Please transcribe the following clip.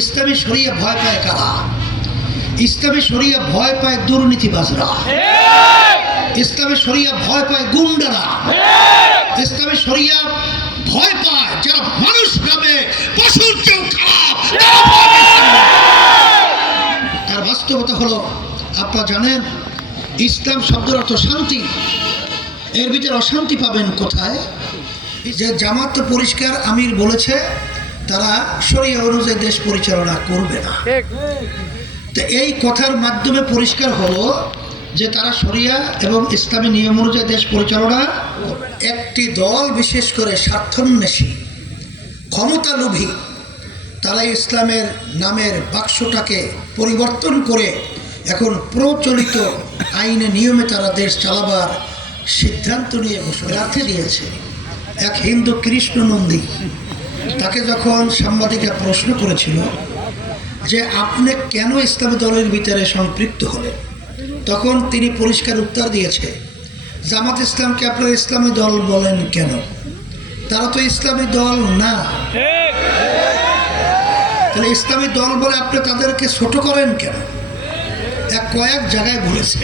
ইসলামী শরিয়া ভয় পায় কারা? ইসলামী শরিয়া ভয় পায় দুর্নীতিবাজরা। ইসলামী শরিয়া ভয় পায় গুন্ডারা। ইসলামী শরিয়া ভয় পায় যারা মানুষ নামে পশুর। তার বাস্তবতা হলো, আপনারা জানেন, ইসলাম শব্দের অর্থ শান্তি। এর ভিতরে অশান্তি পাবেন কোথায়? যে জামাত পরিষ্কার আমির বলেছে তারা শরিয়া অনুযায়ী দেশ পরিচালনা করবে না। তো এই কথার মাধ্যমে পরিষ্কার হলো যে তারা শরিয়া এবং ইসলামী নিয়ম অনুযায়ী দেশ পরিচালনা একটি দল বিশেষ করে স্বার্থন্বেষী ক্ষমতালোভী তারা ইসলামের নামের বাক্সটাকে পরিবর্তন করে এখন প্রচলিত আইনে নিয়মে তারা দেশ চালাবার সিদ্ধান্ত নিয়ে ঘোষণা দিয়েছে। এক হিন্দু কৃষ্ণ নন্দী তাকে যখন সাংবাদিকরা প্রশ্ন করেছিল যে আপনি কেন ইসলামী দলের ভিতরে সম্পৃক্ত হলেন, তখন তিনি পরিষ্কার উত্তর দিয়েছে, জামাত ইসলামকে আপনারা ইসলামী দল বলেন কেন? তারা তো ইসলামী দল না। তাহলে ইসলামী দল বলে আপনি তাদেরকে ছোট করেন কেন? এক কয়েক জায়গায় বলেছে।